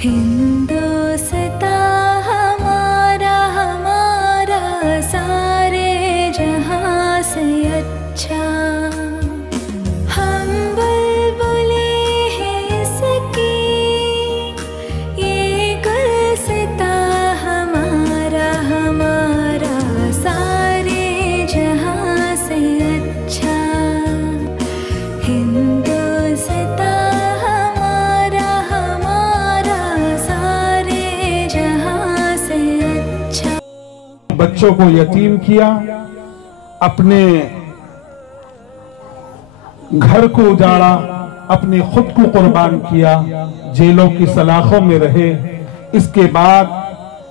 हिंदुस्तान हमारा हमारा सारे जहां से अच्छा, हम बुलबुले हैं इसकी, ये गुलसिता हमारा हमारा सारे जहां से अच्छा, हिंदुस्तान हमारा हमारा सारे जहां से अच्छा। बच्चों को यतीम किया, अपने घर को उजाड़ा, अपने खुद को कुर्बान किया, जेलों की सलाखों में रहे। इसके बाद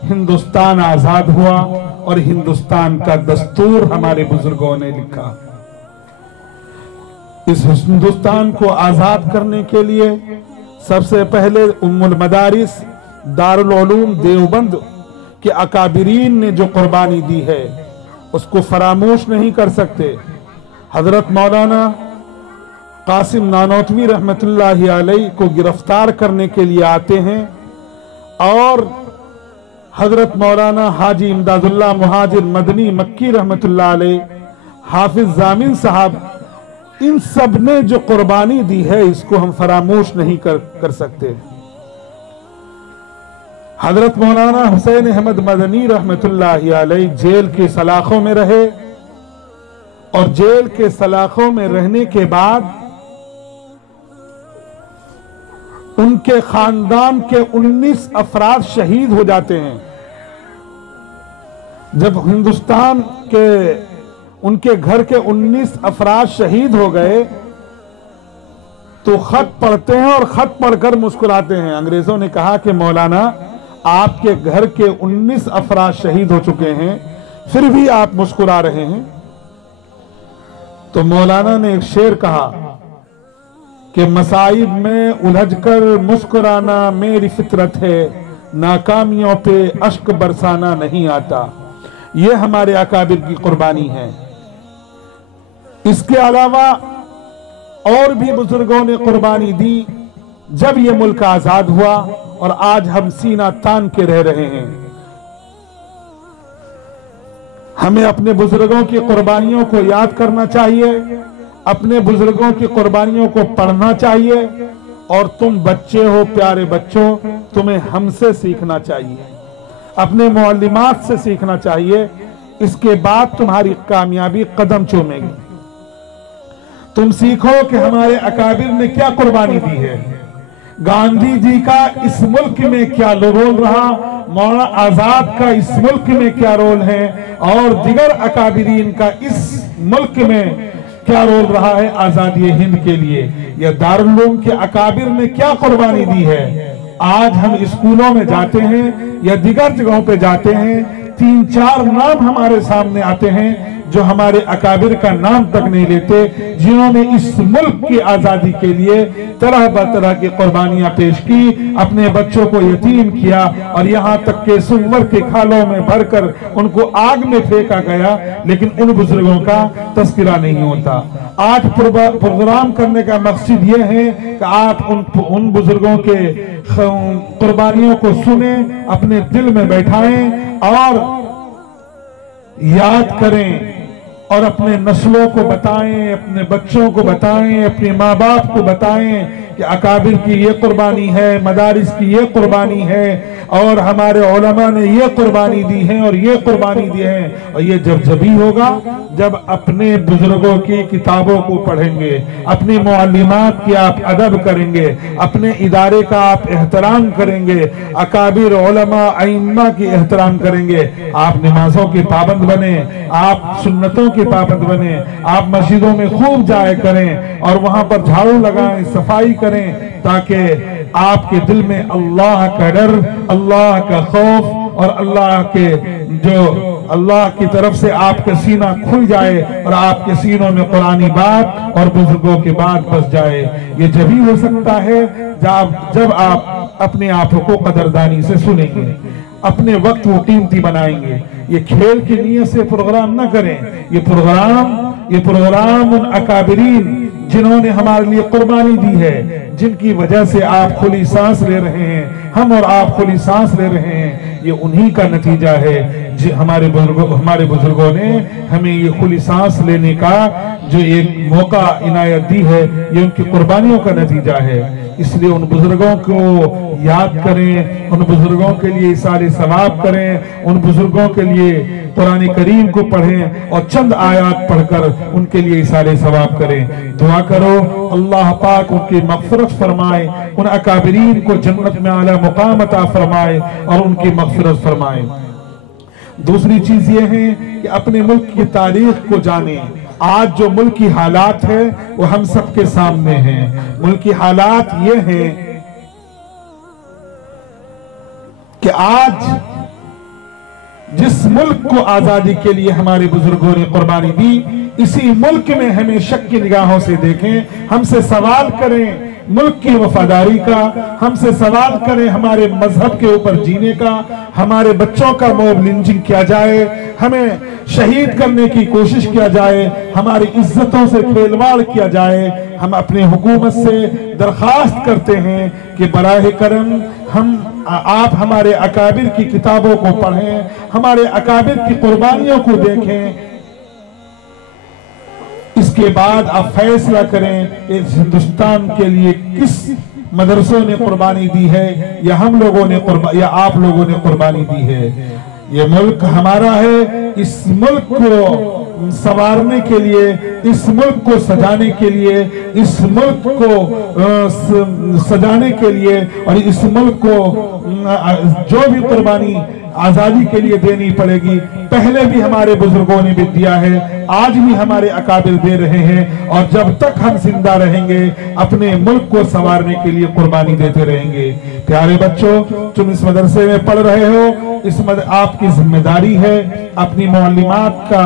हिंदुस्तान आजाद हुआ और हिंदुस्तान का दस्तूर हमारे बुजुर्गों ने लिखा। इस हिंदुस्तान को आजाद करने के लिए सबसे पहले उम्मुल मदारिस दारुल उलूम देवबंद के अकाबिरीन ने जो कुर्बानी दी है उसको फरामोश नहीं कर सकते। हजरत मौलाना कासिम नानोतवी रहमतुल्लाहि अलैह को गिरफ्तार करने के लिए आते हैं और हजरत मौलाना हाजी इमदादुल्लाह मुहाजिर मदनी मक्की रहमतुल्लाह अलैह, हाफिज जामिन साहब, इन सब ने जो कुर्बानी दी है इसको हम फरामोश नहीं कर सकते। हजरत मौलाना हुसैन अहमद मदनी रहमतुल्लाहि अलैह जेल की सलाखों में रहे और जेल के सलाखों में रहने के बाद उनके खानदान के 19 अफराद शहीद हो जाते हैं। जब हिंदुस्तान के उनके घर के 19 अफराद शहीद हो गए तो खत पढ़ते हैं और खत पढ़कर मुस्कुराते हैं। अंग्रेजों ने कहा कि मौलाना आपके घर के 19 अफराद शहीद हो चुके हैं, फिर भी आप मुस्कुरा रहे हैं। तो मौलाना ने एक शेर कहा कि मसाइब में उलझकर मुस्कुराना मेरी फितरत है, नाकामियों पे अश्क बरसाना नहीं आता। ये हमारे अकाबिर की कुर्बानी है। इसके अलावा और भी बुजुर्गों ने कुर्बानी दी जब ये मुल्क आजाद हुआ और आज हम सीना तान के रह रहे हैं। हमें अपने बुजुर्गों की कुर्बानियों को याद करना चाहिए, अपने बुजुर्गों की कुर्बानियों को पढ़ना चाहिए और तुम बच्चे हो, प्यारे बच्चों, तुम्हें हमसे सीखना चाहिए, अपने मुअल्लिमात से सीखना चाहिए। इसके बाद तुम्हारी कामयाबी कदम चूमेगी। तुम सीखो कि हमारे अकाबिर ने क्या कुर्बानी दी है, गांधी जी का इस मुल्क में क्या रोल रहा, मौलाना आजाद का इस मुल्क में क्या रोल है और दिगर अकाबिरीन का इस मुल्क में क्या रोल रहा है आजादी हिंद के लिए। या दारुल उलूम के अकाबिर ने क्या कुर्बानी दी है। आज हम स्कूलों में जाते हैं या दिगर जगहों पे जाते हैं, 3-4 नाम हमारे सामने आते हैं जो हमारे अकाबिर का नाम तक नहीं लेते, जिन्होंने इस मुल्क की आजादी के लिए तरह बतरह की कुर्बानियां पेश की, अपने बच्चों को यतीम किया और यहाँ तक के सुअर के खालों में भरकर उनको आग में फेंका गया, लेकिन उन बुजुर्गों का तस्करा नहीं होता। आज प्रोग्राम करने का मकसद ये है कि आप उन बुजुर्गों के कुर्बानियों को सुने, अपने दिल में बैठाएं और याद करें और अपने नस्लों को बताएं, अपने बच्चों को बताएं, अपने माँ बाप को बताएं कि अकाबिर की ये कुर्बानी है, मदारिस की ये कुर्बानी है और हमारे उलमा ने ये कुर्बानी दी है और ये कुर्बानी दी है। और ये जब ही होगा जब अपने बुजुर्गों की किताबों को पढ़ेंगे, अपनी मुअल्लिमात की आप अदब करेंगे, अपने इदारे का आप एहतराम करेंगे, अकाबिर उलमा अइम्मा की एहतराम करेंगे। आप नमाजों के पाबंद बने, आप सुन्नतों के पाबंद बने, आप मस्जिदों में खूब जाया करें और वहां पर झाड़ू लगाएं, सफाई करें, ताकि आपके दिल में अल्लाह का डर, अल्लाह का खौफ और अल्लाह की तरफ से आपका सीना खुल जाए और आपके सीनों में कुरानी बात और बुजुर्गों की बात बस जाए। ये जब ही हो सकता है जब आप अपने आप को कदरदानी से सुनेंगे, अपने वक्त को कीमती बनाएंगे। ये खेल की नीयत से प्रोग्राम न करें, ये प्रोग्राम उन अकाबिरीन जिन्होंने हमारे लिए कुर्बानी दी है, जिनकी वजह से आप खुली सांस ले रहे हैं, हम और आप खुली सांस ले रहे हैं, ये उन्हीं का नतीजा है। हमारे बुजुर्गों ने हमें ये खुली सांस लेने का जो एक मौका इनायत दी है, ये उनकी कुर्बानियों का नतीजा है। इसलिए उन बुजुर्गों को याद करें, उन बुजुर्गों के लिए सारे सवाब करें, उन बुजुर्गों के लिए कुरान करीम को पढ़ें और चंद आयत पढ़कर उनके लिए सारे सवाब करें। दुआ करो अल्लाह पाक उनकी मग़फ़िरत फरमाए, उन अकाबिरीन को जन्नत में आला मुकाम अता फरमाए और उनकी मग़फ़िरत फरमाए। दूसरी चीज ये है कि अपने मुल्क की तारीख को जानें। आज जो मुल्क की हालात है वो हम सबके सामने हैं। मुल्क की हालात ये हैं कि आज जिस मुल्क को आजादी के लिए हमारे बुजुर्गों ने कुर्बानी दी, इसी मुल्क में हमें शक की निगाहों से देखें, हमसे सवाल करें मुल्क की वफादारी का, हमसे सवाल करें हमारे मजहब के ऊपर जीने का, हमारे बच्चों का मॉब लिंचिंग किया जाए, हमें शहीद करने की कोशिश किया जाए, हमारी इज्जतों से खेलवाड़ किया जाए। हम अपने हुकूमत से दरखास्त करते हैं कि बराह करम आप हमारे अकाबिर की किताबों को पढ़ें, हमारे अकाबिर की कुर्बानियों को देखें, इसके बाद आप फैसला करें इस हिंदुस्तान के लिए किस मदरसों ने कुर्बानी दी है या हम लोगों ने या आप लोगों ने कुर्बानी दी है। ये मुल्क हमारा है, इस मुल्क को संवारने के लिए, इस मुल्क को सजाने के लिए, इस मुल्क को सजाने के लिए और इस मुल्क को जो भी कुर्बानी आजादी के लिए देनी पड़ेगी, पहले भी हमारे बुजुर्गों ने भी दिया है, आज भी हमारे अकाबिर दे रहे हैं और जब तक हम जिंदा रहेंगे अपने मुल्क को संवारने के लिए कुर्बानी देते रहेंगे। प्यारे बच्चों, तुम इस मदरसे में पढ़ रहे हो, आपकी जिम्मेदारी है अपनी मौलिमात का